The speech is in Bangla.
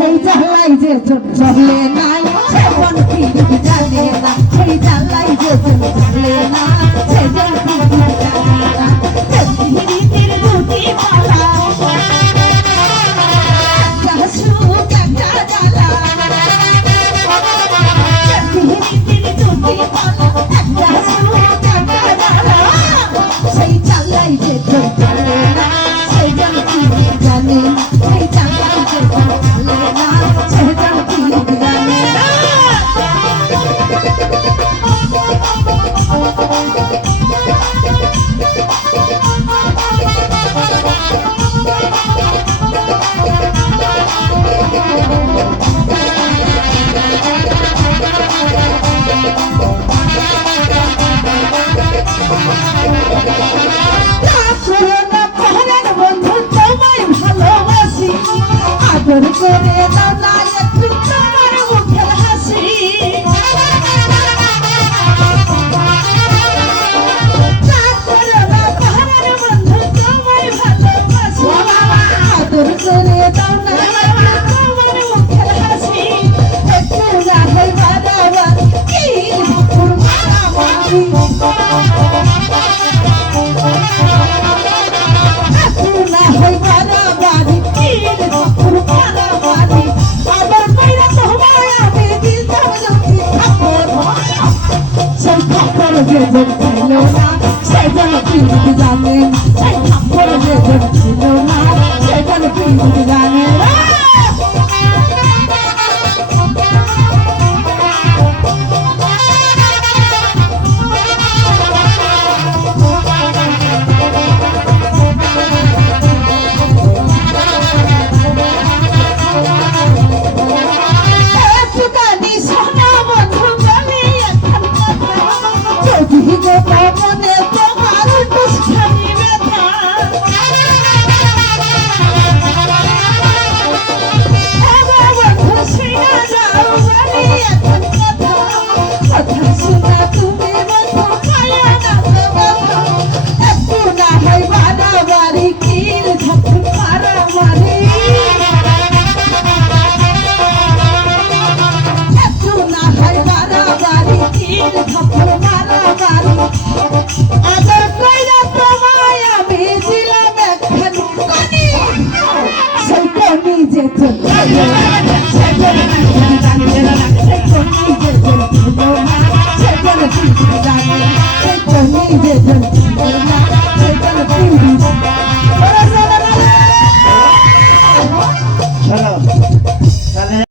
সেই জ্বালাই যে চলে নাই সে কোন কি জানে না সেই জ্বালাই যে চলে না সে কোন কি জানে না রীতির দুটি পালা একটা সুখ একটা জ্বালা রীতির দুটি পালা একটা সুখ একটা জ্বালা সেই জ্বালাই যে চলে না সেই কোন কি জানে না সেই জ্বালাই যে চলে না সে কোন কি জানে না আদর করে দাও না একটু তোমার মুখের হাসি আদর করে দাও না তোমার মুখের হাসি একটু না হয় বাড়াবার কি ভুল মারামারি একটু না হয় বাড়াবাড়ি কি ভুল মারামারি আবার কইরা তোমায় আমি দিতাম যদি থাপ্পড় সেই থাপ্পড় যে ছিল না সেই জন্য কি জানে সেই থাপ্পড় যে ছিল না সেই জন্য কি জানে না মনে তোমার দুষ্টামি ব্যথা শুনা যাও বলি এখন কথা কথা শোনা তুমি বন্ধু খায়া না ব্যথা একটু না হয় বাড়াবাড়ি কিল ঝাপট মারামারি একটু না হয় বাড়াবাড়ি কিল ঝাপট মারামারি আদর কইরা তোমায় আমি দিলাম একখানি কনি সেই কনি যে চলে